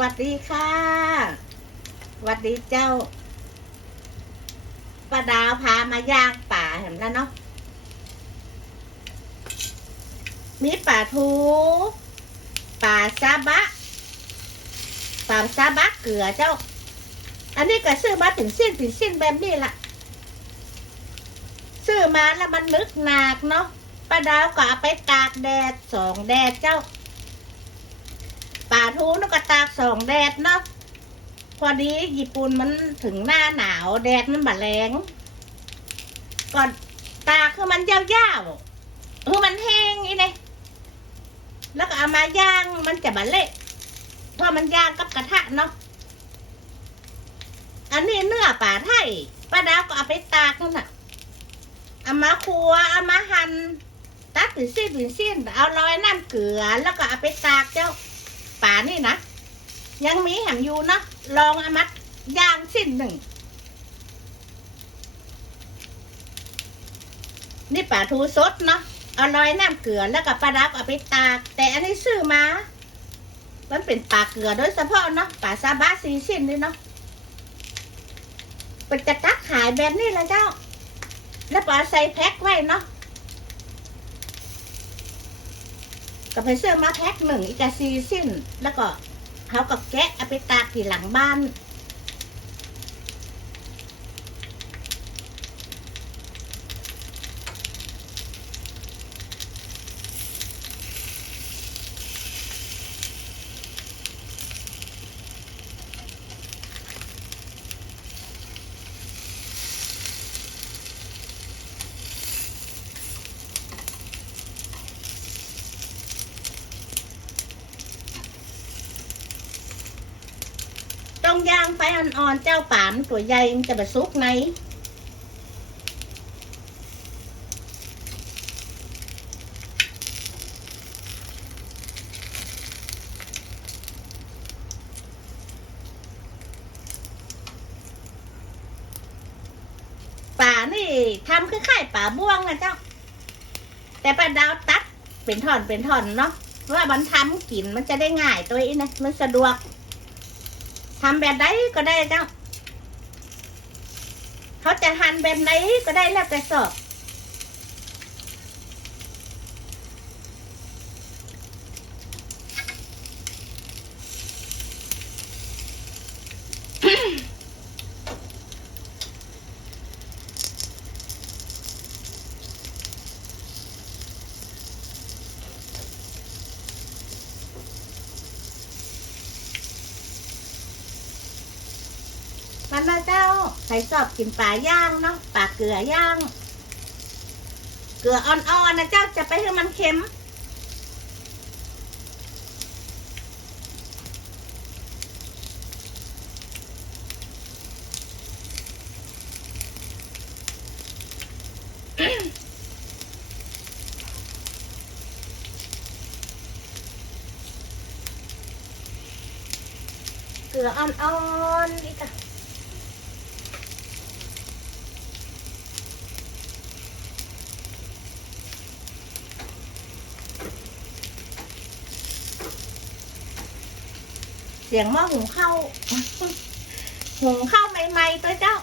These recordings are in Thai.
วัสดีค่ะสวัสดีเจ้าป้าดาวพามาย่างป่าเห็นแล้วเนาะ มีป่าทูป่าซาบะป่าซาบะเกลือเจ้า อันนี้ก็ซื้อมาถึงเส้นถึงเส้นแบบนี้ละซื้อมาแล้วมันนึกหนักเนาะป้าดาวก็เอาไปตากแดดสองแดดเจ้า ป่าทูนกก็ตากสองแดดเนาะพอดีญี่ปุ่นมันถึงหน้าหนาวแดดมันบาแรงก่อนตากคือมันยาวๆคือมันแห้งอีเนี่ยแล้วก็เอามาย่างมันจะบาเละเพราะมันย่างกับกระทะเนาะอันนี้เนื้อป่าไทยป้าดาวก็เอาไปตากนั่นน่ะเอามาคัวเอามาหัน่นตัดถึงสิ้นถึงสิ้นเอาลอยน้ำเกลือ แล้วก็เอาไปตากเจ้าานี่นะ ยังมีแหมอยู่เนาะลองเอามัดย่างสิ้นหนึ่ง นี่ป่าทูสดเนาะเอาลอยน้ำเกลือแล้วก็ปลาดับเอาไปตาก แต่อันนี้ซื้อมา มันเป็นปลาเกลือโดยเฉพาะเนาะป่าซาบะซีสิ้นนี่เนาะเป็นจะตักขายแบบนี้ละเจ้า แล้วปลาใส่แพ็คไว้เนาะ ก็ไปซื้อมาแพ็คหนึ่งอีกาซีสิ้น แล้วก็เขาก็แกะเอาไปตากที่หลังบ้าน ต้องย่างไฟอ่อนๆ เจ้าป่ามนตัวใหญ่มันจะไปซุกในป่านี่ทำคล้ายๆป่าบ้วงนะเจ้า แต่ป้าดาวตัดเป็นท่อนเป็นท่อนเนาะเพราะว่ามันทำกินมันจะได้ง่ายตัวนี้นะมันสะดวก ทำแบบไหนก็ได้เจ้า เขาจะหั่นแบบไหนก็ได้แล้วแต่ชอบ มันนะเจ้าใส่ชอบกินปลาย่างเนาะปลาเกลือย่างเกลืออ่อนๆนะเจ้าจะไปให้มันเค็มเกลืออ่อนๆนี่จ้ะ เสียงหม้อหุงข้าวหุงข้าวใหม่ๆตัวเจ้า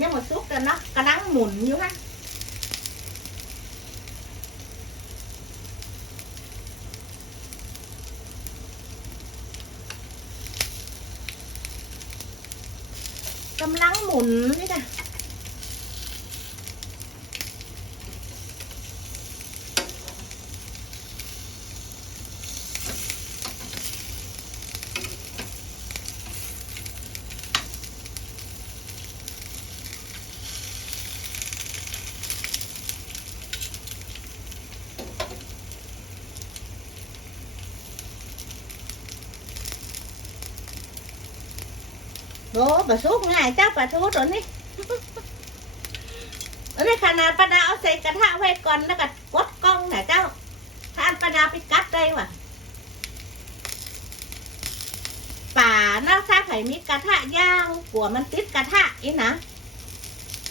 ยังหมดซุกกันเนาะกระดังหมุนอยู่ฮะกำลังหมุนนี่จ้ะ โอ้ปลาซุกง่ายเจ้าปลาทูตัวนี้อันนี้ขนาดปลาดาเอาใส่กระทะไว้ก่อนแล้วก็กดกล้องนะเจ้าถ้านปลาดาไปกัดได้ว่ะป่าเนาะถ้าไผ่มีกระทะย่างกัวมันติดกระทะอีนะ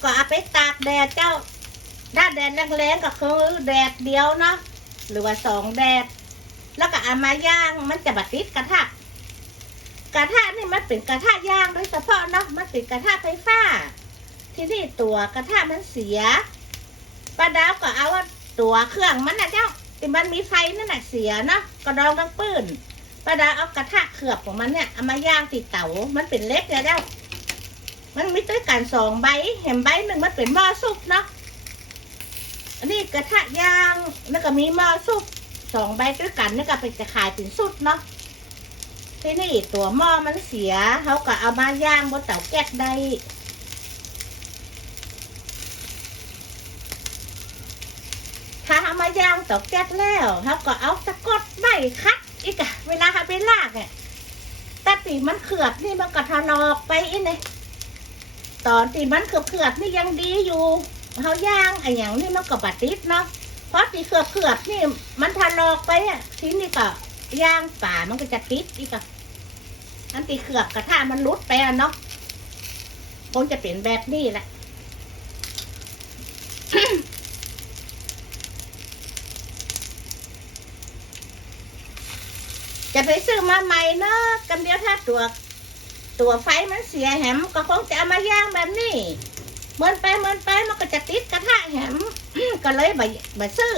ก็เอาไปตากแดดเจ้าถ้าแดดแรงๆก็คือแดดเดียวเนาะหรือว่าสองแดด แล้วก็เอามาย่างมันจะบัดติดกระทะ กระทะนี่มันเป็นกระทะย่างโดยเฉพาะเนาะมันเป็นกระทะไฟฟ้า ที่นี่ตัวกระทะมันเสียป้าดาวก็เอาว่าตัวเครื่องมันนะเจ้าที่มันมีไฟนั่นน่ะเสียเนาะกระดองทั้งปืนป้าดาวเอากระทะเขือบของมันเนี่ยเอามาย่างติดเตามันเป็นเล็กเนี่ยเจ้ามันมีด้วยกันสองใบเห็นใบหนึ่งมันเป็นหม้อซุปเนาะอันนี้กระทะย่างแล้วก็มีหม้อซุปสองใบด้วยกันนี่ก็เป็นจะขายเป็นสุดเนาะ ที่นี่ตัวหม้อมันเสียเขาก็เอามาย่างบนเตาแก๊สได้ถ้าเอามาย่างเตาแก๊สแล้วเขาก็เอาสะกดใบคัดอีกอะเวลาเขาไปลากเนี่ยแต่ตีมันเขือบนี่มันก็ทะลอกไปอีเนี่ยตอนตีมันเขือบเขือบนี่ยังดีอยู่เขาย่างไอ้อย่างนี่มันก็บาดติดเนาะเพราะตีเขือบเขือบนี่มันทะลอกไปอะทีนี้ก็ ย่างป่ามันก็จะติดอีกอะอันตีเขือบกระทะมันรุดไปอะเนาะคงจะเป็นแบบนี้แหละจะไปซื้อมาใหม่เนาะกำเดียวถ้าตัว ตัวไฟมันเสียแหมก็คงจะเอามาย่างแบบนี้เหมือนไปเหมือนไปมันก็จะติดกระทะแหมก็เลยไปไปซื้อ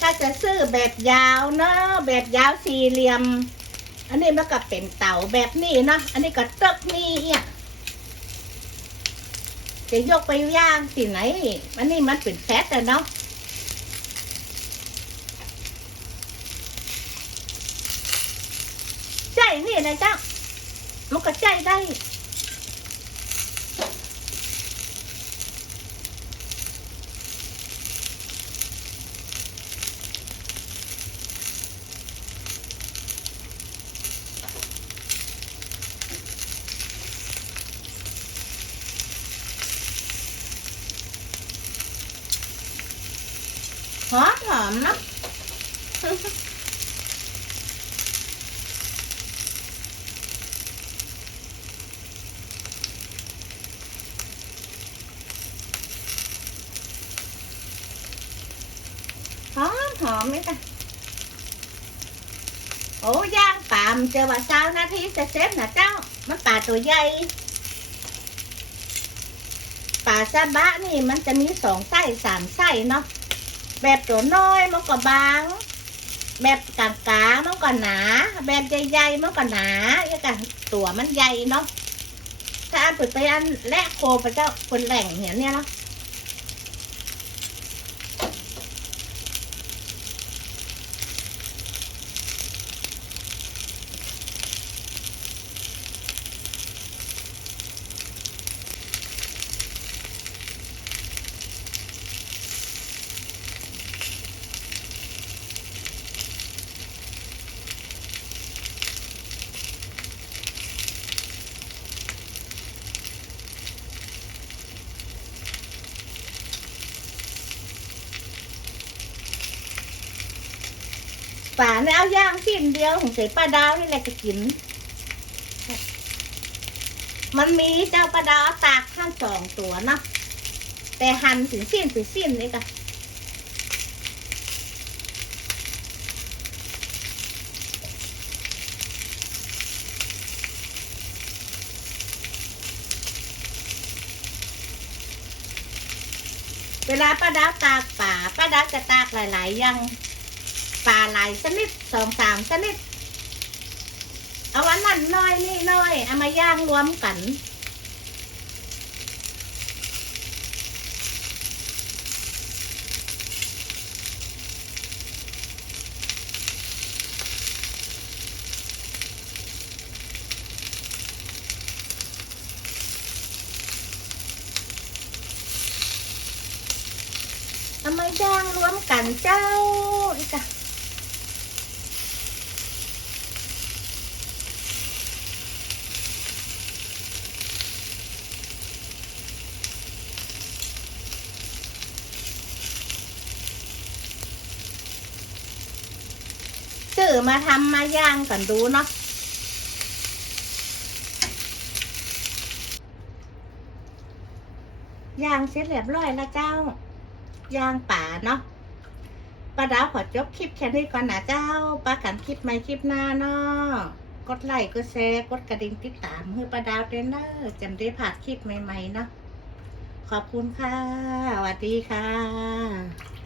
ถ้า จะซื้อแบบยาวเนาะแบบยาวสี่เหลี่ยม อันนี้มันก็เป็นเต่าแบบนี้เนาะอันนี้ก็ตึกนี่อะจะยกไปย่างที่ไหนอันนี้มันเป็นแฟตอะเนาะใจนี่นะเจ้ามันก็ใจได้ หอมหอมเนาะหอมหอมนี่ค่ะโอ้ย่างป่ามเจอว่าเช้านาทีจะเซฟนะเจ้า มันป่าตัวใหญ่ป่าซาบะนี่มันจะมีสองไส้สามไส้เนาะ แบบตัวน้อยมันก็บาง แบบกลางกามันก็หนา แบบใหญ่ๆมันก็หนาอย่างกันตัวมันใหญ่เนาะถ้าอันเปิดไปอันและโคพระเจ้าคนแหล่งเห็นเนี่ยเนาะ ป่าเนี่ยเอาย่างสิ้นเดียวของเสป้าดาวนี่แหละจะกิน มันมีเจ้าปลาดาวตากข้างสองตัวเนาะแต่หั่นถึงสิ้นถึงสิ้นเลยค่ะเวลาป้าดาวตากป่าป้าดาวจะตากหลาย ๆ อย่าง ลาหลายชนิดสองสามชนิดเอาวันนั้นน้อยนี่น้อยเอามาย่างรวมกันเอามาย่างรวมกันเจ้าอีกอะ มาทำมาย่างกันดูเนาะย่างเสร็จเรียบร้อยแล้วเจ้าย่างป่าเนาะป้าดาวขอจบคลิปแค่นี้ก่อนนะเจ้าป้ากันคลิปใหม่คลิปหน้าเนาะกดไลค์กดแชร์กดกระดิ่งติดตามให้ป้าดาวด้วยเนอะจำได้ผ่านคลิปใหม่ๆเนาะขอบคุณค่ะสวัสดีค่ะ